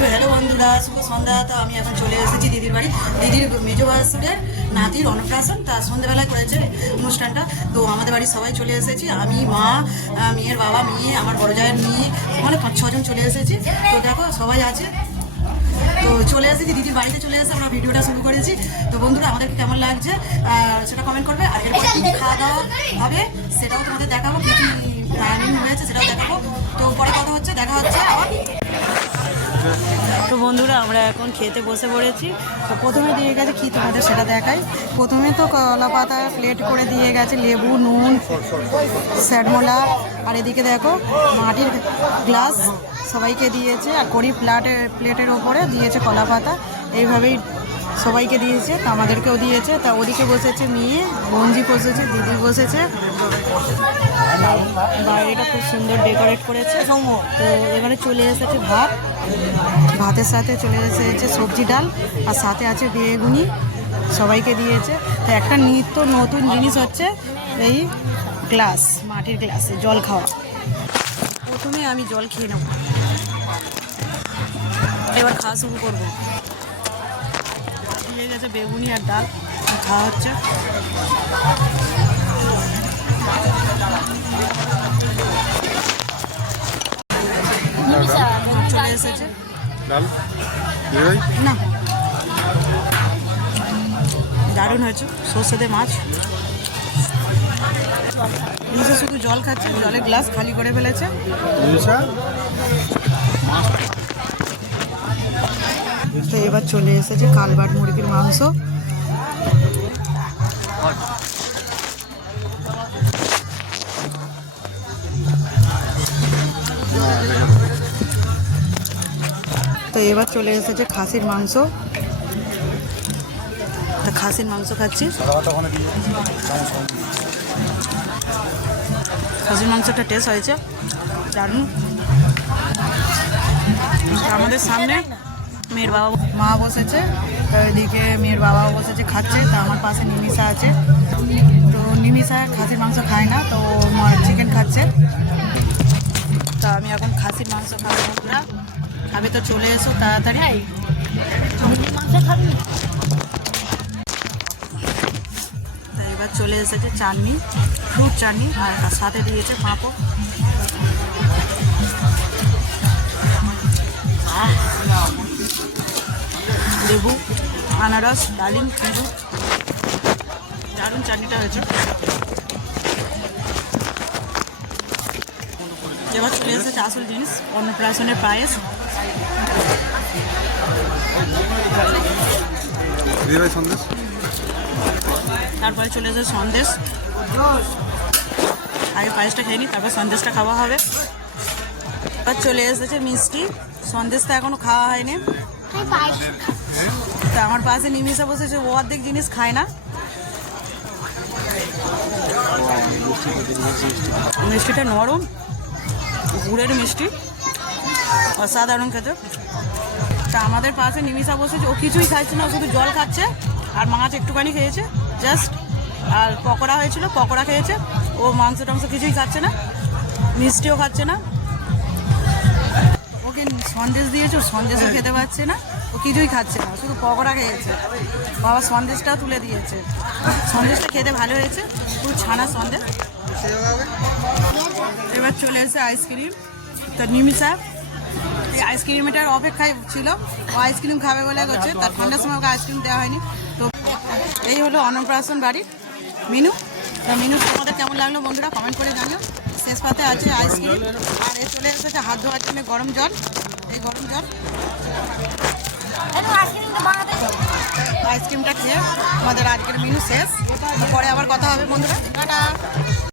তো হ্যালো বন্ধুরা, শুভ সন্ধ্যা। তো আমি এখন চলে এসেছি দিদির বাড়ি। দিদির মেজো ভাসুরের নাতির অন্নপ্রাশন, তার সন্ধ্যেবেলায় করেছে অনুষ্ঠানটা। তো আমাদের বাড়ি সবাই চলে এসেছি, আমি, মা, মেয়ের বাবা, মেয়ে, আমার বড় জায়ের মেয়ে, মানে 5-6 জন চলে এসেছি। তো দেখো সবাই আছে। তো চলে এসেছি দিদির বাড়িতে, চলে এসে আমরা ভিডিওটা শুরু করেছি। তো বন্ধুরা আমাদেরকে কেমন লাগছে সেটা কমেন্ট করবে। আর এরপর কী কী খাওয়া দাওয়া হবে সেটাও তোমাদের দেখাবো, কী কী রান্না হয়েছে সেটাও দেখাবো। তো পরে কথা হচ্ছে, দেখা হচ্ছে আবার। তো বন্ধুরা আমরা এখন খেতে বসে পড়েছি। তো প্রথমে দিয়ে গেছে কি তোমাদের সেটা দেখাই। প্রথমে তো কলা পাতা প্লেট করে দিয়ে গেছে, লেবু, নুন, স্যাডমোলা, আর এদিকে দেখো মাটির গ্লাস সবাইকে দিয়েছে, আর কড়ি প্লেটের ওপরে দিয়েছে কলা পাতা। এইভাবেই সবাইকে দিয়েছে, তা আমাদেরকেও দিয়েছে। তা ওদিকে বসেছে মেয়ে, বঞ্জি বসেছে, দিদি বসেছে। বাইরেটা খুব সুন্দর ডেকোরেট করেছে। তো এবারে চলে এসেছে ভাত, ভাতের সাথে চলে এসেছে সবজি ডাল, আর সাথে আছে বেগুনি, সবাইকে দিয়েছে। তো একটা নিত্য নতুন জিনিস হচ্ছে এই গ্লাস, মাটির গ্লাসে জল খাওয়া। প্রথমে আমি জল খেয়ে নেব, এবার খাওয়া শুরু করবো। দিয়ে গেছে বেগুনি আর ডাল, খাওয়া হচ্ছে। চলে এসেছে না, দারুণ হয়েছে সর্ষে দিয়ে মাছ। নিচে শুধু জল খাচ্ছে, জলের গ্লাস খালি করে ফেলেছে। তো এবার চলে এসেছে কালবাট মুরগির মাংস। তো এবার চলে এসেছে খাসির মাংস। তা খাসির মাংস খাচ্ছি। খাসির মাংসটা টেস্ট হয়েছে দারুণ। আমাদের সামনে মেয়ের বাবা মা বসেছে, তো এদিকে মেয়ের বাবাও বসেছে খাচ্ছে। তা আমার পাশে নিমিষা আছে। তো নিমিষা খাসির মাংস খায় না, তো চিকেন খাচ্ছে। তা আমি এখন খাসির মাংস খাবো। বন্ধুরা খাবে তো চলে এসো তাড়াতাড়ি। তা এবার চলে এসেছে চাটনি, ফ্রুট চাটনি, আর তার সাথে দিয়েছে পাঁপড়। লেবু, আনারস, ডালিম, খেজুর, দারুণ চাটনিটা হয়েছে। এবার চলে এসেছে আসল জিনিস, অন্নপ্রাশনের পায়েস। তারপরে চলে এসেছে সন্দেশ। আগে পায়েসটা খেয়ে নিই, তারপর সন্দেশটা খাওয়া হবে। এবার চলে এসেছে মিষ্টি, সন্দেশটা এখনো খাওয়া হয়নি। তা আমার পাশে নিমিষে বসেছে, ও অর্ধেক জিনিস খায় না। মিষ্টিটা নরম, গুড়ের মিষ্টি, অসাধারণ খেতে। তা আমাদের পাশে নিমিষা বসেছে, ও কিছুই খাচ্ছে না, ও শুধু জল খাচ্ছে আর মাছ একটুখানি খেয়েছে জাস্ট। আর পকোড়া হয়েছিল, পকোড়া খেয়েছে। ও মাংস টাংস কিছুই খাচ্ছে না, মিষ্টিও খাচ্ছে না। ওকে সন্দেশ দিয়েছে, সন্দেশও খেতে পারছে না, ও কিছুই খাচ্ছে না, শুধু পকোড়া খেয়েছে। বাবা সন্দেশটাও তুলে দিয়েছে। সন্দেশটা খেতে ভালো হয়েছে, পুরো ছানা সন্দেশ। এবার চলে এসেছে আইসক্রিম। তো নিমিষা এই আইসক্রিমটার অপেক্ষায় ছিল, ও আইসক্রিম খাবে বলে করছে। তার ঠান্ডার সময় ওকে আইসক্রিম দেওয়া হয়নি। তো এই হলো অন্নপ্রাশন বাড়ির মেনু। তো মেনু তোমাদের কেমন লাগলো বন্ধুরা কমেন্ট করে জানিও। শেষ পাতে আছে আইসক্রিম, আর এ চলে এসেছে হাত ধোয়ার জন্য গরম জল। এই গরম জল, আইসক্রিমটা খেয়ে আমাদের আজকের মেনু শেষ। পরে আবার কথা হবে বন্ধুরা, টাটা।